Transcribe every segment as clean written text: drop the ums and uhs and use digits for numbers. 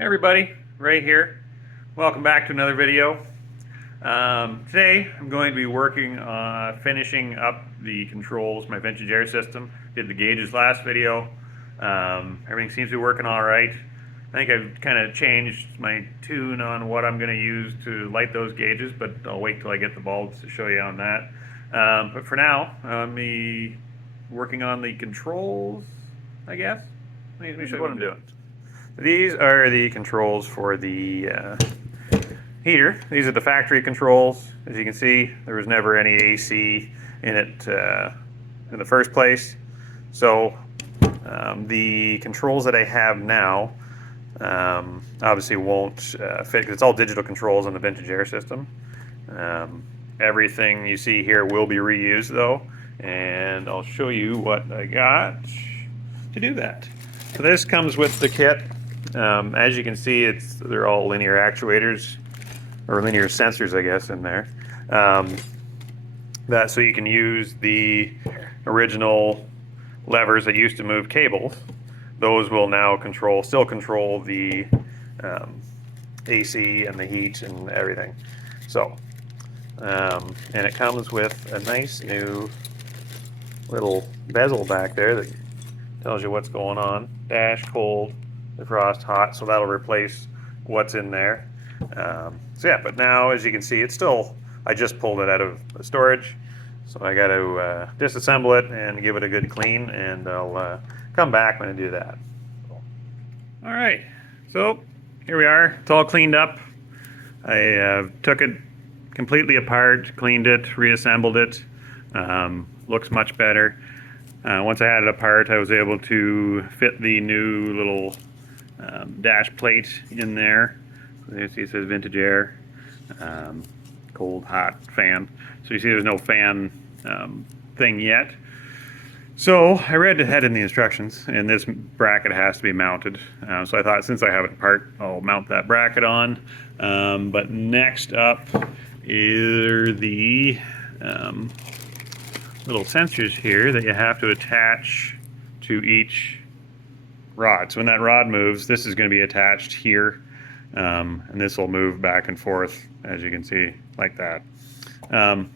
Hey everybody, Ray here. Welcome back to another video. Today I'm going to be working on finishing up the controls, my vintage air system. Did the gauges last video. Everything seems to be working all right. I think I've kind of changed my tune on what I'm going to use to light those gauges, but I'll wait till I get the bulbs to show you on that. But for now, I'm working on the controls, I guess. Let me show you what I'm doing. These are the controls for the heater. These are the factory controls. As you can see, there was never any AC in it in the first place. So the controls that I have now obviously won't fit, because it's all digital controls on the vintage air system. Everything you see here will be reused though, and I'll show you what I got to do that. So this comes with the kit. As you can see, they're all linear actuators, or linear sensors, I guess, in there. So you can use the original levers that used to move cables. Those will now still control the AC and the heat and everything. So, and it comes with a nice new little bezel back there that tells you what's going on. Dash, cold, defrost, hot, so that'll replace what's in there. So yeah, but now as you can see, I just pulled it out of storage, so I got to disassemble it and give it a good clean, and I'll come back when I do that. All right, so here we are. It's all cleaned up. I took it completely apart, cleaned it, reassembled it. Looks much better. Once I had it apart, I was able to fit the new little dash plate in there. So you see it says vintage air, cold, hot, fan. So you see there's no fan thing yet. So I read ahead in the instructions, and this bracket has to be mounted. So I thought, since I have it apart, I'll mount that bracket on. But next up is the little sensors here that you have to attach to each rod. So when that rod moves, this is going to be attached here, and this will move back and forth, as you can see, like that. So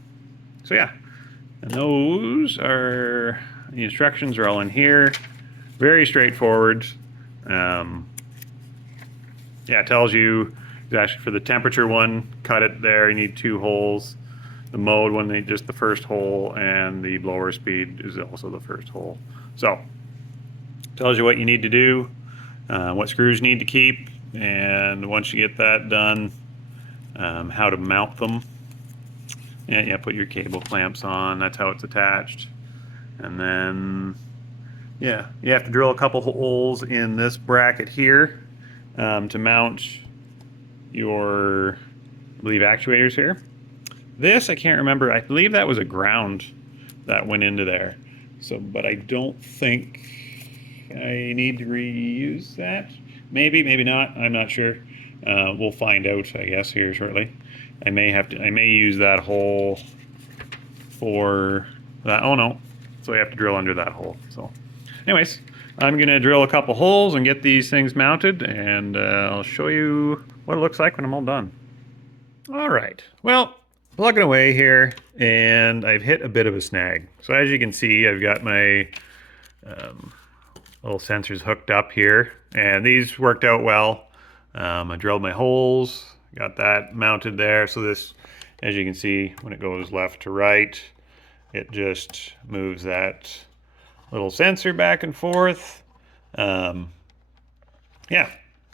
yeah, and the instructions are all in here. Very straightforward. Yeah, it tells you actually for the temperature one, cut it there, you need 2 holes. The mode one, just the first hole, and the blower speed is also the first hole. So tells you what you need to do, what screws you need to keep, and once you get that done, how to mount them. And yeah, put your cable clamps on. That's how it's attached. And then yeah, you have to drill a couple holes in this bracket here to mount your, I believe, actuators here. This, I can't remember. I believe that was a ground that went into there. So, but I don't think I need to reuse that. Maybe, maybe not. I'm not sure. We'll find out, I guess, here shortly. I may use that hole for that. Oh no. So we have to drill under that hole. So anyways, I'm gonna drill a couple holes and get these things mounted, and I'll show you what it looks like when I'm all done. All right. Well, plugging away here, and I've hit a bit of a snag. So as you can see, I've got my little sensors hooked up here, and these worked out well. I drilled my holes, got that mounted there. So this, as you can see, when it goes left to right, it just moves that little sensor back and forth. Yeah,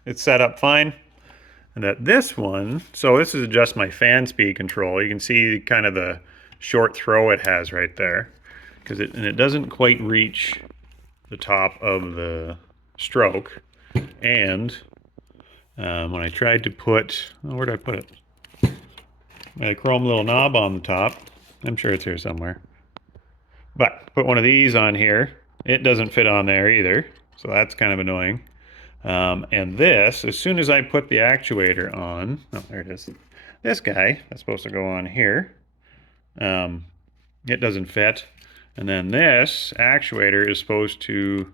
it's set up fine. And that this one, so this is just my fan speed control. You can see kind of the short throw it has right there, and it doesn't quite reach the top of the stroke. And when I tried to put, where did I put it? I had a chrome little knob on the top. I'm sure it's here somewhere. But put one of these on here, it doesn't fit on there either. So that's kind of annoying. And this, as soon as I put the actuator on, oh, there it is. This guy, that's supposed to go on here. It doesn't fit. And then this actuator is supposed to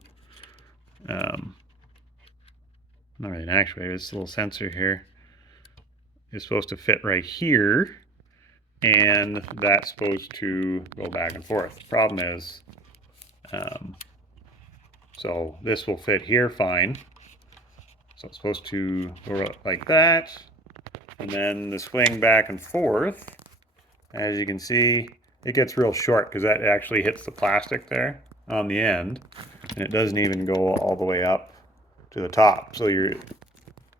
All right, actually, this little sensor here is supposed to fit right here, and that's supposed to go back and forth. Problem is, so this will fit here fine. So it's supposed to go like that, and then the swing back and forth, as you can see, it gets real short because that actually hits the plastic there on the end, and it doesn't even go all the way up to the top. So your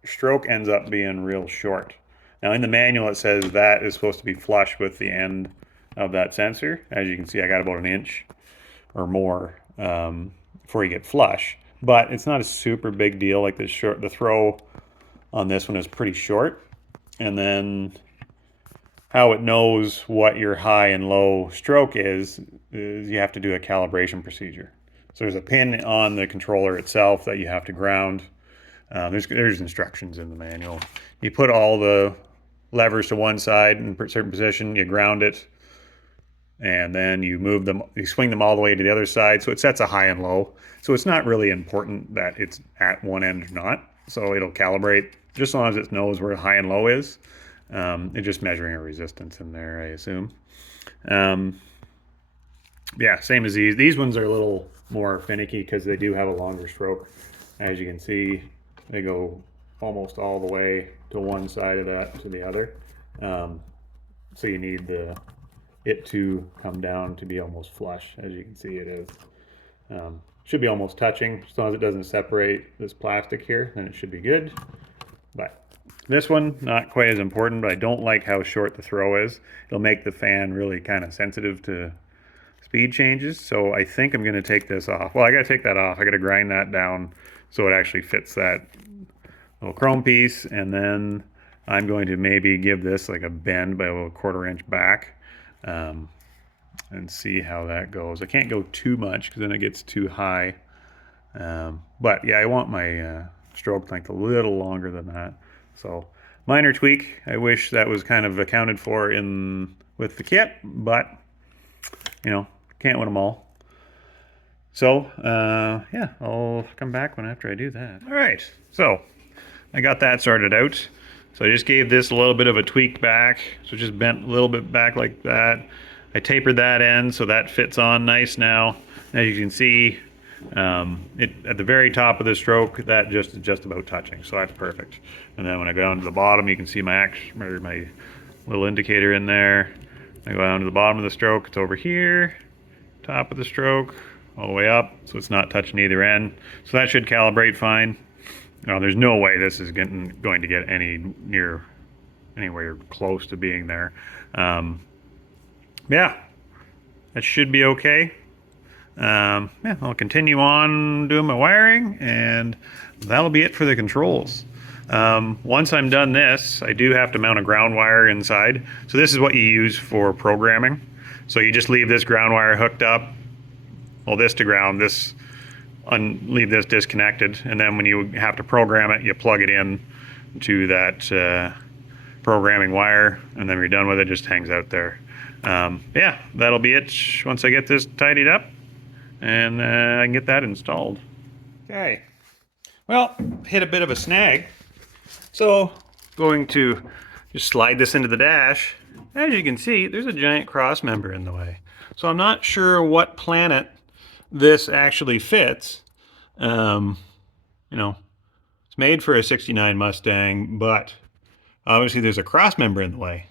stroke ends up being real short. Now in the manual it says that is supposed to be flush with the end of that sensor. As you can see, I got about an inch or more before you get flush. But it's not a super big deal. Like the throw on this one is pretty short. And then how it knows what your high and low stroke is you have to do a calibration procedure. So there's a pin on the controller itself that you have to ground. There's instructions in the manual. You put all the levers to one side in a certain position, you ground it, and then you move them, you swing them all the way to the other side, so it sets a high and low. So it's not really important that it's at one end or not. So it'll calibrate just as long as it knows where high and low is. It's just measuring a resistance in there, I assume. Yeah, same as these. These ones are a little more finicky because they do have a longer stroke. As you can see, they go almost all the way to one side of that to the other. So you need it to come down to be almost flush. As you can see, it is. Should be almost touching. As long as it doesn't separate this plastic here, then it should be good. But this one, not quite as important, but I don't like how short the throw is. It'll make the fan really kind of sensitive to speed changes. So I think I'm going to take this off. Well, I got to take that off. I got to grind that down so it actually fits that little chrome piece. And then I'm going to maybe give this like a bend by a little 1/4 inch back and see how that goes. I can't go too much because then it gets too high. But yeah, I want my stroke length a little longer than that. So minor tweak. I wish that was kind of accounted for with the kit, but you know, can't win them all. So yeah, I'll come back after I do that. All right, so I got that sorted out. So I just gave this a little bit of a tweak back. So just bent a little bit back like that. I tapered that end so that fits on nice now. As you can see, at the very top of the stroke, that is just about touching, so that's perfect. And then when I go down to the bottom, you can see my little indicator in there. I go down to the bottom of the stroke, it's over here, top of the stroke, all the way up, so it's not touching either end. So that should calibrate fine. Now, there's no way this is going to get anywhere close to being there. Yeah, that should be okay. Yeah, I'll continue on doing my wiring, and that'll be it for the controls. Once I'm done this, I do have to mount a ground wire inside. So this is what you use for programming. So you just leave this ground wire hooked up, well, this to ground, leave this disconnected, and then when you have to program it, you plug it in to that programming wire, and then when you're done with it, it just hangs out there. Yeah, that'll be it once I get this tidied up, and I can get that installed. Okay, well, hit a bit of a snag. So, going to just slide this into the dash. As you can see, there's a giant cross member in the way. So I'm not sure what planet this actually fits. You know, it's made for a 69 Mustang, but obviously there's a cross member in the way.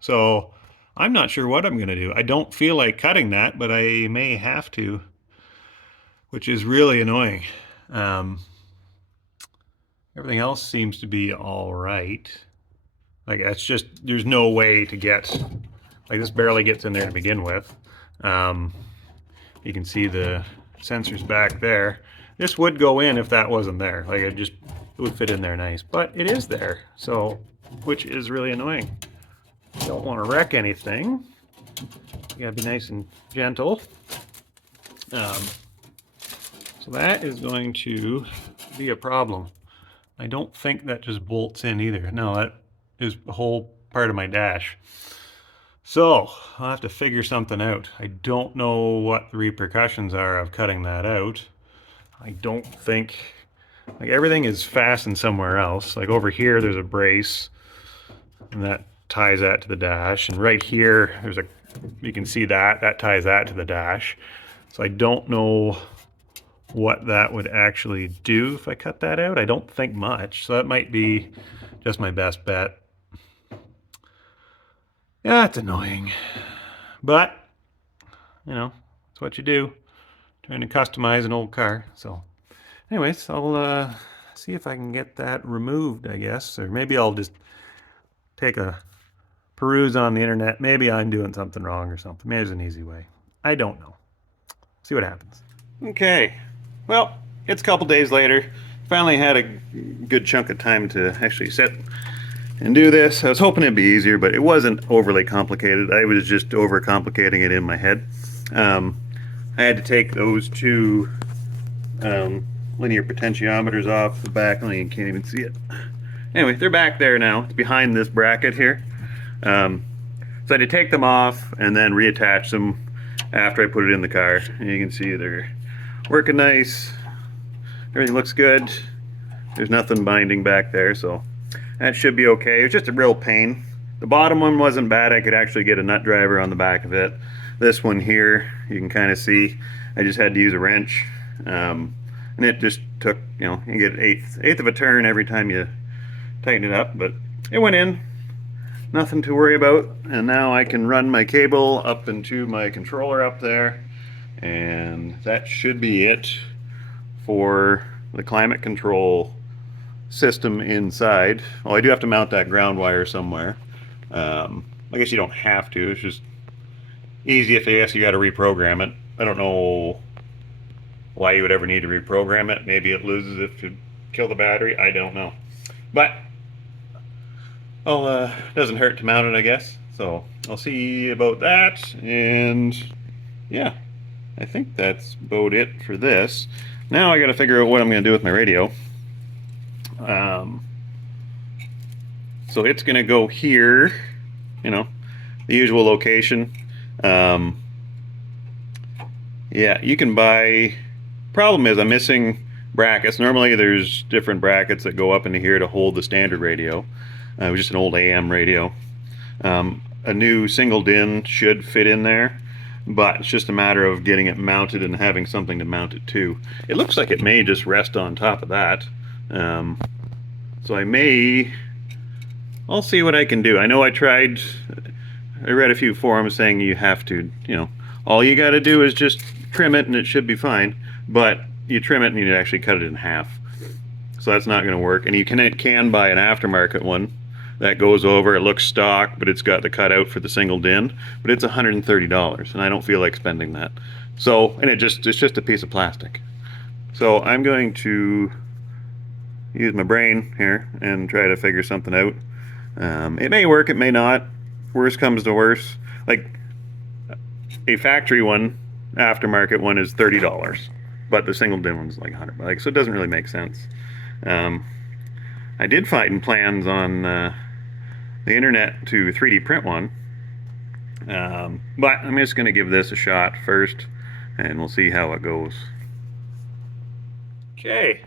So I'm not sure what I'm going to do. I don't feel like cutting that, but I may have to, which is really annoying. Everything else seems to be all right. Like, that's just, there's no way to get, like, this barely gets in there to begin with. You can see the sensors back there. This would go in if that wasn't there. Like, it would fit in there nice, but it is there. So, which is really annoying. Don't want to wreck anything. You gotta be nice and gentle. So that is going to be a problem. I don't think that just bolts in either. No, that is a whole part of my dash. So I'll have to figure something out. I don't know what the repercussions are of cutting that out. I don't think like everything is fastened somewhere else. Like over here, there's a brace, and that ties that to the dash. And right here, there's a, you can see that ties that to the dash. So I don't know what that would actually do if I cut that out. I don't think much. So that might be just my best bet. Yeah, it's annoying. But, you know, it's what you do. Trying to customize an old car. So anyways, I'll see if I can get that removed, I guess. Or maybe I'll just take a peruse on the internet. Maybe I'm doing something wrong or something. Maybe there's an easy way. I don't know. See what happens. Okay. Well, it's a couple days later. Finally had a good chunk of time to actually sit and do this. I was hoping it'd be easier, but it wasn't overly complicated. I was just overcomplicating it in my head. I had to take those two linear potentiometers off the back. You can't even see it. Anyway, they're back there now. It's behind this bracket here. So I had to take them off and then reattach them after I put it in the car. And you can see they're working nice. Everything looks good. There's nothing binding back there, so that should be okay. It was just a real pain. The bottom one wasn't bad. I could actually get a nut driver on the back of it. This one here, you can kind of see, I just had to use a wrench. And it just took, you know, you get an eighth of a turn every time you tighten it up, but it went in. Nothing to worry about. And now I can run my cable up into my controller up there, and that should be it for the climate control system inside. Well, I do have to mount that ground wire somewhere. I guess you don't have to. It's just easy if I guess you got to reprogram it. I don't know why you would ever need to reprogram it. Maybe it loses if you kill the battery. I don't know. But doesn't hurt to mount it, I guess. So I'll see about that. And yeah, I think that's about it for this. Now I got to figure out what I'm going to do with my radio. So it's going to go here, you know, the usual location. Yeah, you can buy. Problem is I'm missing brackets. Normally there's different brackets that go up into here to hold the standard radio. It was just an old AM radio. A new single DIN should fit in there, but it's just a matter of getting it mounted and having something to mount it to. It looks like it may just rest on top of that. So I'll see what I can do. I know I read a few forums saying you have to, you know, all you got to do is just trim it and it should be fine, but you trim it and you actually cut it in half. So that's not going to work. And you can buy an aftermarket one that goes over. It looks stock, but it's got the cutout for the single DIN, but it's $130, and I don't feel like spending that. So, and it's just a piece of plastic. So I'm going to use my brain here and try to figure something out. It may work, it may not. Worst comes to worst. Like a factory one, aftermarket one is $30, but the single DIN one's like $100. So it doesn't really make sense. I did find plans on the internet to 3D print one, but I'm just going to give this a shot first, and we'll see how it goes. Okay,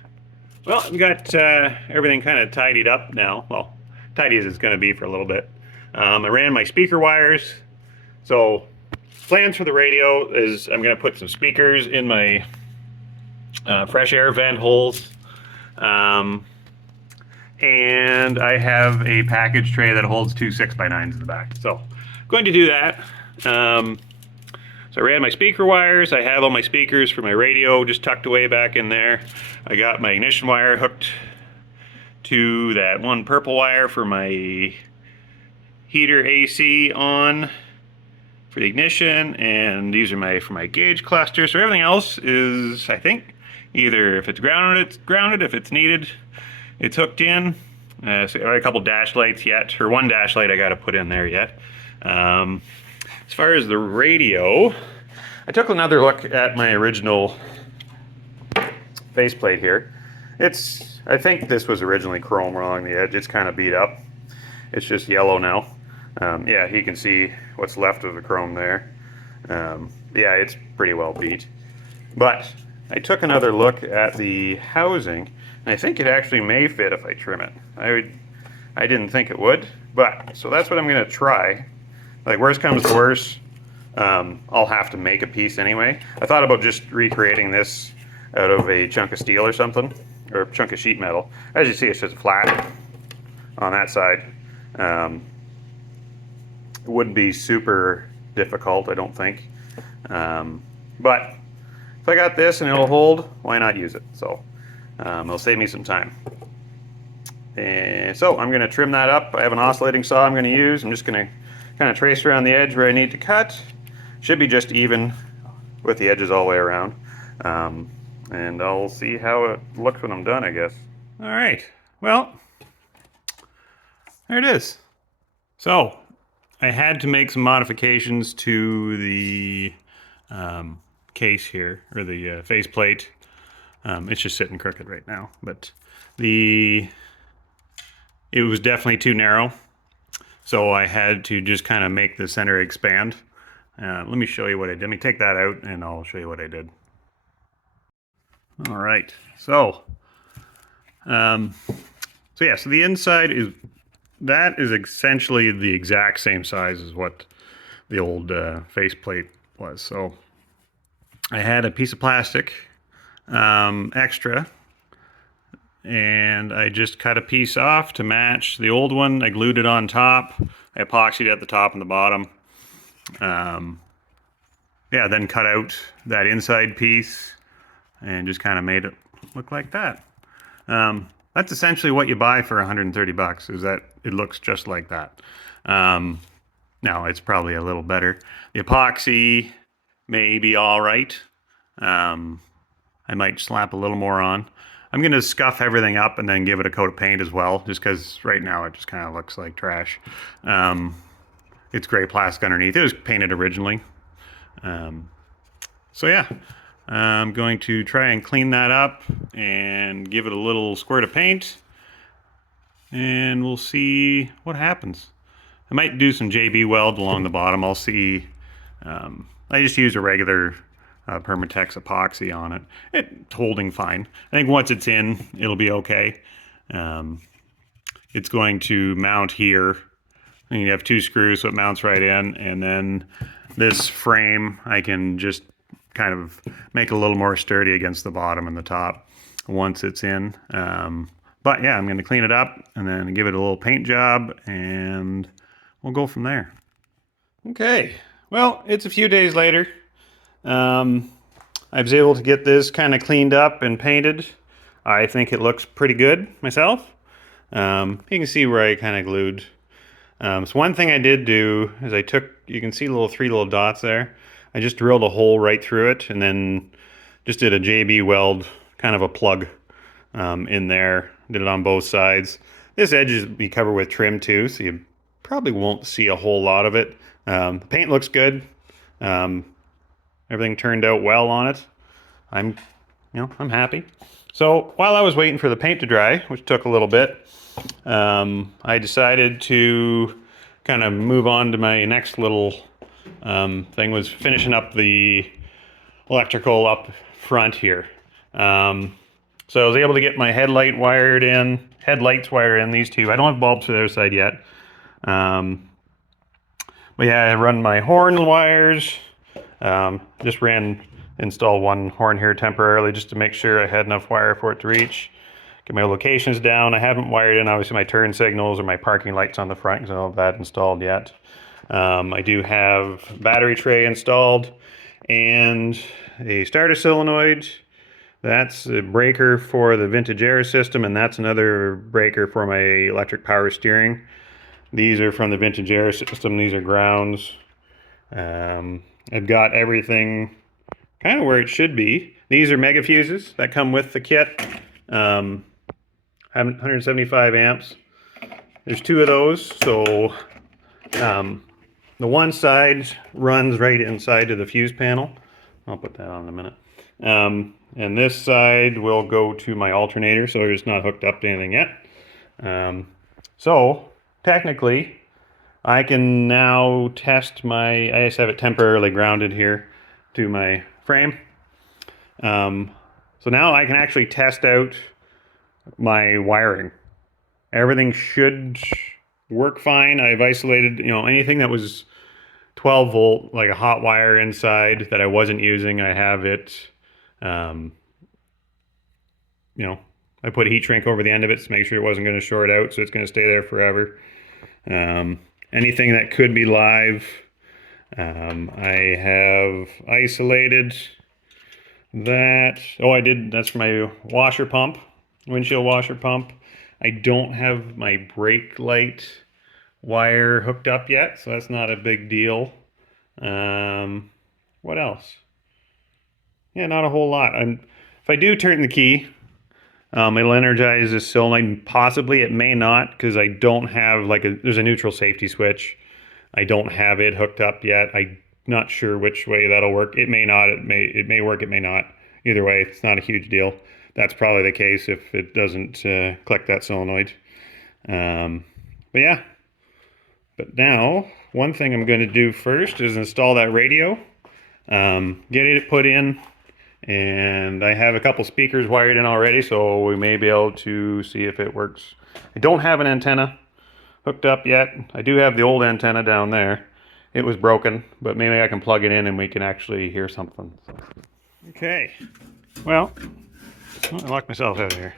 well, I've got everything kind of tidied up now. Well, tidy as it's going to be for a little bit. I ran my speaker wires. So plans for the radio is I'm going to put some speakers in my fresh air vent holes. And I have a package tray that holds two 6x9s in the back. So I'm going to do that. So I ran my speaker wires. I have all my speakers for my radio just tucked away back in there. I got my ignition wire hooked to that one purple wire for my heater AC on for the ignition, and these are for my gauge cluster. So everything else is, I think, either if it's grounded, it's grounded. If it's needed, it's hooked in. So I have a couple dash lights yet, or one dash light I got to put in there yet. As far as the radio, I took another look at my original faceplate here. I think this was originally chrome along the edge. It's kind of beat up. It's just yellow now. Yeah, you can see what's left of the chrome there. Yeah, it's pretty well beat. But I took another look at the housing, I think it actually may fit if I trim it. I didn't think it would, but so that's what I'm gonna try. Like worst comes to worst, I'll have to make a piece anyway. I thought about just recreating this out of a chunk of steel or something, or a chunk of sheet metal. As you see, it's just flat on that side. It wouldn't be super difficult, I don't think. But if I got this and it'll hold, why not use it? So it'll save me some time. And so I'm going to trim that up. I have an oscillating saw I'm going to use. I'm just going to kind of trace around the edge where I need to cut. Should be just even with the edges all the way around. And I'll see how it looks when I'm done, I guess. All right, well, there it is. So I had to make some modifications to the case here, or the faceplate. It's just sitting crooked right now, but it was definitely too narrow. So I had to just kind of make the center expand. Let me show you what I did. Let me take that out and I'll show you what I did. All right, so yeah, so the inside is essentially the exact same size as what the old faceplate was. So I had a piece of plastic extra, and I just cut a piece off to match the old one. I glued it on top. I epoxied it at the top and the bottom. Yeah, then cut out that inside piece and just kind of made it look like that. That's essentially what you buy for 130 bucks, is that it looks just like that. Now it's probably a little better. The epoxy may be all right. I might slap a little more on. I'm going to scuff everything up and then give it a coat of paint as well, just because right now it just kind of looks like trash. It's gray plastic underneath. It was painted originally. So yeah, I'm going to try and clean that up and give it a little squirt of paint, and we'll see what happens. I might do some JB weld along the bottom. I'll see. I just use a regular Permatex epoxy on it. It's holding fine. I think once it's in, it'll be okay. It's going to mount here. And you have two screws, so it mounts right in. And then this frame, I can just kind of make a little more sturdy against the bottom and the top once it's in. But yeah, I'm going to clean it up and then give it a little paint job, and we'll go from there. Okay, well, it's a few days later. I was able to get this kind of cleaned up and painted. I think it looks pretty good myself. You can see where I kind of glued. So one thing I did do is you can see three little dots there. I just drilled a hole right through it and then just did a JB weld, kind of a plug in there. Did it on both sides. This edge is be covered with trim too, so you probably won't see a whole lot of it. The paint looks good. Everything turned out well on it. I'm happy. So while I was waiting for the paint to dry, which took a little bit, I decided to kind of move on to my next little thing, was finishing up the electrical up front here. So I was able to get my headlights wired in, these two. I don't have bulbs for the other side yet. But yeah, I run my horn wires. Just installed one horn here temporarily just to make sure I had enough wire for it to reach. Get my locations down. I haven't wired in obviously my turn signals or my parking lights on the front because I don't have that installed yet. I do have battery tray installed and a starter solenoid. That's a breaker for the vintage air system, and that's another breaker for my electric power steering. These are from the vintage air system. These are grounds. I've got everything kind of where it should be. These are mega fuses that come with the kit. 175 amps. There's two of those, so the one side runs right inside to the fuse panel. I'll put that on in a minute. And this side will go to my alternator, so it's not hooked up to anything yet. So technically, I can now test I just have it temporarily grounded here to my frame. So now I can actually test out my wiring. Everything should work fine. I've isolated, anything that was 12 volt, like a hot wire inside that I wasn't using. I have it, um, I put a heat shrink over the end of it to make sure it wasn't going to short out, so it's going to stay there forever. Anything that could be live, I have isolated that. Oh, I did. That's for my washer pump, windshield washer pump. I don't have my brake light wire hooked up yet, so that's not a big deal. What else? Yeah, not a whole lot. If I do turn the key, it'll energize this solenoid. Possibly it may not, because I don't have there's a neutral safety switch. I don't have it hooked up yet. I'm not sure which way that'll work. It may not. It may work. It may not. Either way, it's not a huge deal. That's probably the case if it doesn't click that solenoid. But yeah. But now, one thing I'm going to do first is install that radio. Get it put in. And I have a couple speakers wired in already, so we may be able to see if it works. I don't have an antenna hooked up yet. I do have the old antenna down there. It was broken, but maybe I can plug it in and we can actually hear something. Okay, well, I locked myself out of here.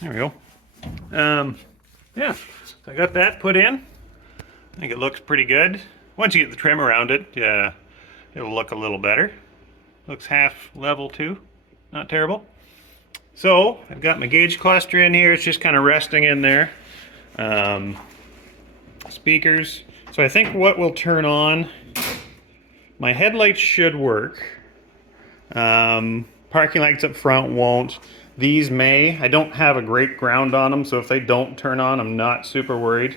There we go. Yeah, so I got that put in. I think it looks pretty good. Once you get the trim around it, it'll look a little better. Looks half level too, not terrible. So I've got my gauge cluster in here. It's just kind of resting in there. Speakers. So I think what will turn on, my headlights should work. Parking lights up front won't. These may. I don't have a great ground on them, so if they don't turn on, I'm not super worried.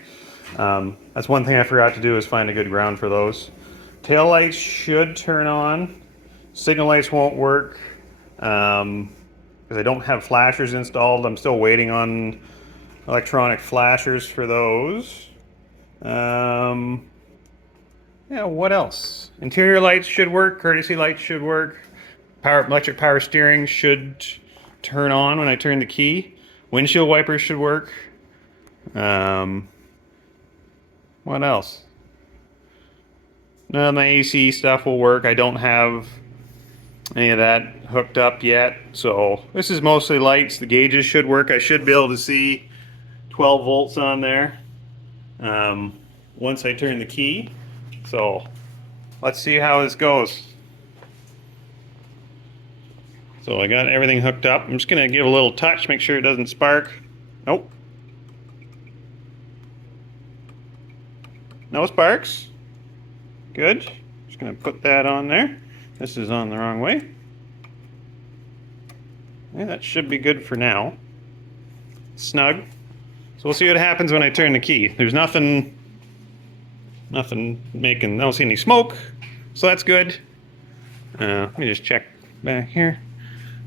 That's one thing I forgot to do, is find a good ground for those. Tail lights should turn on. Signal lights won't work because I don't have flashers installed. I'm still waiting on electronic flashers for those. Yeah, what else? Interior lights should work. Courtesy lights should work. Electric power steering should turn on when I turn the key. Windshield wipers should work. What else? None of my AC stuff will work. I don't have any of that hooked up yet, so this is mostly lights. The gauges should work. I should be able to see 12 volts on there once I turn the key. So let's see how this goes. So I got everything hooked up. I'm just gonna give a little touch, make sure it doesn't spark. Nope. No sparks. Good. Just gonna put that on there. This is on the wrong way. Yeah, that should be good for now. Snug. So we'll see what happens when I turn the key. There's nothing making, I don't see any smoke, so that's good. Let me just check back here.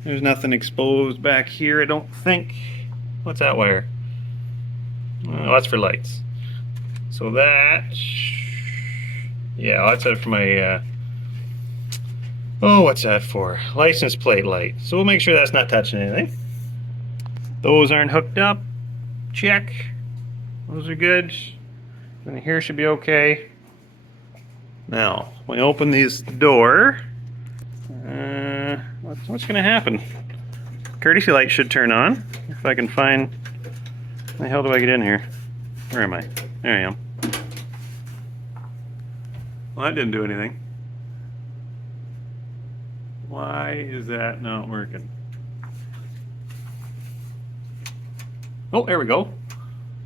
There's nothing exposed back here, I don't think. What's that wire? Oh, that's for lights. So that, yeah, that's it for my, oh, what's that for? License plate light. So we'll make sure that's not touching anything. Those aren't hooked up. Check. Those are good. And here should be okay. Now, when I open this door, what's going to happen? Courtesy light should turn on. If I can find... How the hell do I get in here? Where am I? There I am. Well, that didn't do anything. Why is that not working? Oh, there we go.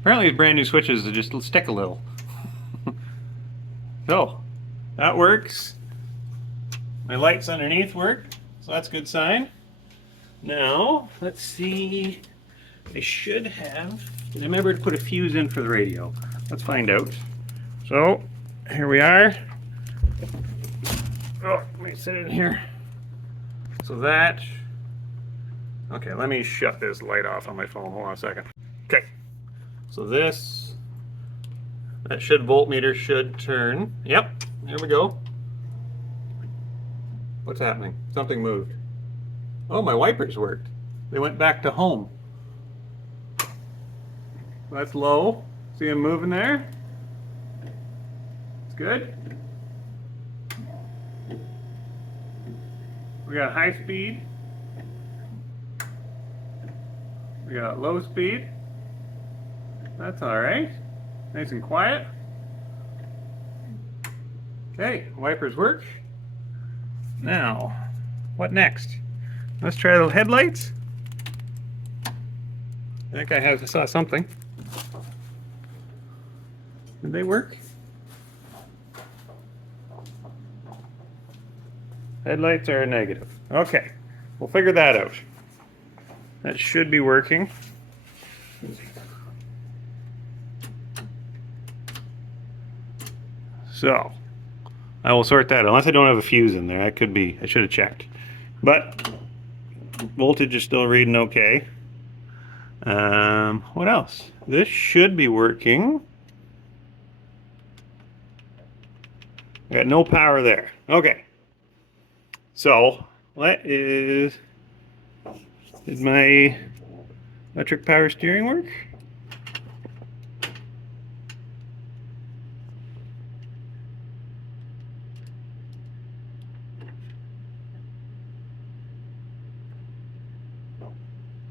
Apparently these brand new switches that just stick a little. So, that works. My lights underneath work, so that's a good sign. Now, let's see. I should have. I remember to put a fuse in for the radio. Let's find out. So, here we are. Oh, let me sit in here. So that. Okay, let me shut this light off on my phone. Hold on a second. Okay. So this. That voltmeter should turn. Yep, there we go. What's happening? Something moved. Oh, my wipers worked. They went back to home. That's low. See him moving there? It's good. We got high speed. We got low speed. That's alright. Nice and quiet. Okay, wipers work. Now, what next? Let's try the headlights. I think I saw something. Did they work? Headlights are negative. Okay, we'll figure that out. That should be working. So, I will sort that out. Unless I don't have a fuse in there, that could be, I should have checked. But, voltage is still reading okay. What else? This should be working. I got no power there. Okay. So, what is... Did my electric power steering work?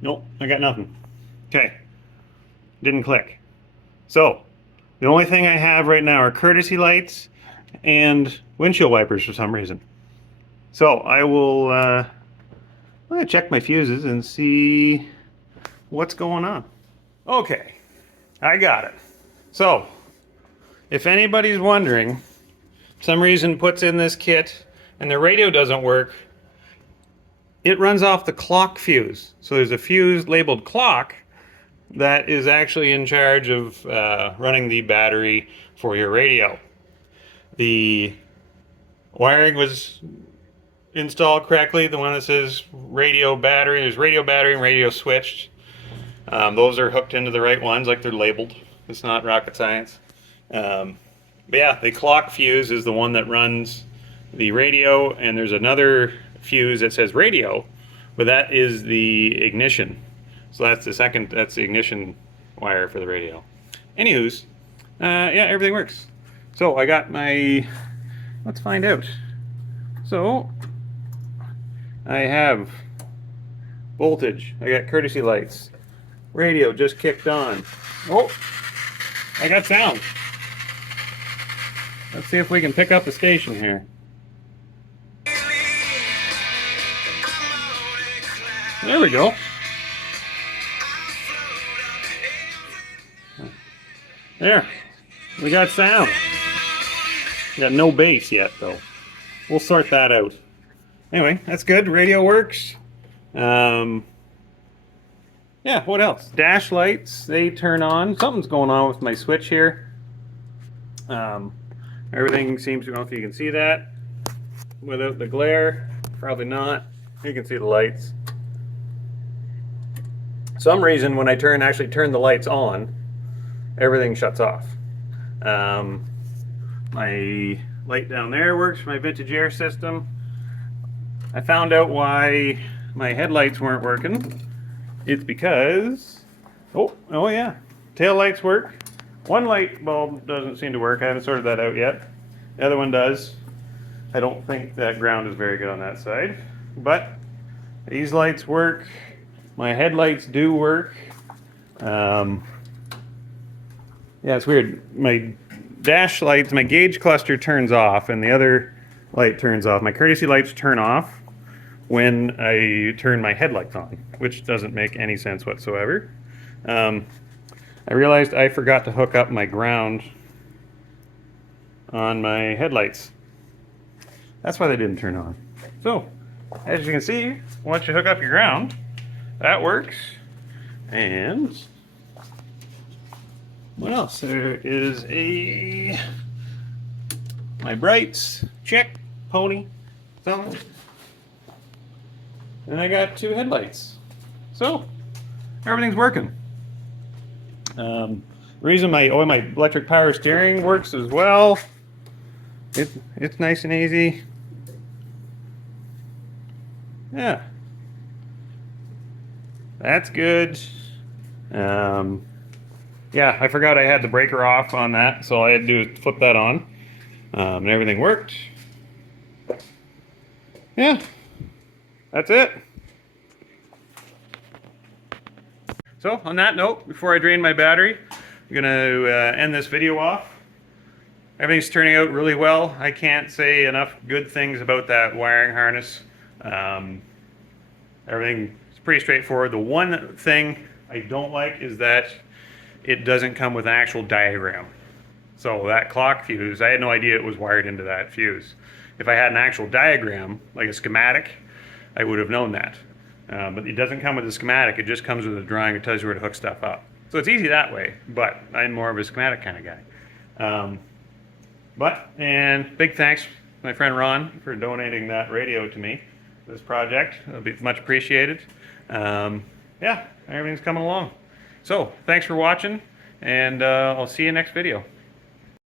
Nope, I got nothing. Okay, didn't click. So, the only thing I have right now are courtesy lights and windshield wipers for some reason. So, I'm gonna check my fuses and see what's going on. Okay, I got it. So, if anybody's wondering, some reason puts in this kit and the radio doesn't work, it runs off the clock fuse. So there's a fuse labeled clock that is actually in charge of running the battery for your radio. The wiring was installed correctly. The one that says radio battery, there's radio battery and radio switched. Those are hooked into the right ones like they're labeled. It's not rocket science. But yeah, the clock fuse is the one that runs the radio, and there's another fuse that says radio, but that is the ignition. So that's the ignition wire for the radio. Anywho's, yeah, everything works. So I got my, let's find out. So I have voltage, I got courtesy lights, radio just kicked on. Oh, I got sound. Let's see if we can pick up the station here. There we go. There, we got sound. We got no bass yet though. We'll sort that out. Anyway, that's good. Radio works. Yeah, what else? Dash lights, they turn on. Something's going on with my switch here. Everything seems to, I don't know if you can see that without the glare. Probably not. You can see the lights. Some reason when I actually turn the lights on, everything shuts off. My light down there works for my vintage air system. I found out why my headlights weren't working. It's because, oh yeah, tail lights work. One light bulb doesn't seem to work. I haven't sorted that out yet. The other one does. I don't think that ground is very good on that side, but these lights work. My headlights do work. Yeah, it's weird. My dash lights, my gauge cluster turns off and the other light turns off. My courtesy lights turn off when I turn my headlights on, which doesn't make any sense whatsoever. I realized I forgot to hook up my ground on my headlights. That's why they didn't turn on. So, as you can see, once you hook up your ground, that works. And what else? There is my brights, check, pony, something. And I got two headlights. So, everything's working. Reason my electric power steering works as well. It's nice and easy. Yeah. That's good. yeah, I forgot I had the breaker off on that, so all I had to do is flip that on, and everything worked. Yeah, that's it. So on that note, before I drain my battery, I'm gonna end this video off. Everything's turning out really well. I can't say enough good things about that wiring harness. Everything is pretty straightforward. The one thing I don't like is that it doesn't come with an actual diagram. So that clock fuse, I had no idea it was wired into that fuse. If I had an actual diagram, like a schematic, I would have known that. But it doesn't come with a schematic, it just comes with a drawing that tells you where to hook stuff up. So it's easy that way, but I'm more of a schematic kind of guy. And big thanks, my friend Ron, for donating that radio to me, this project. It'll be much appreciated. Yeah, everything's coming along. So, thanks for watching, and I'll see you next video.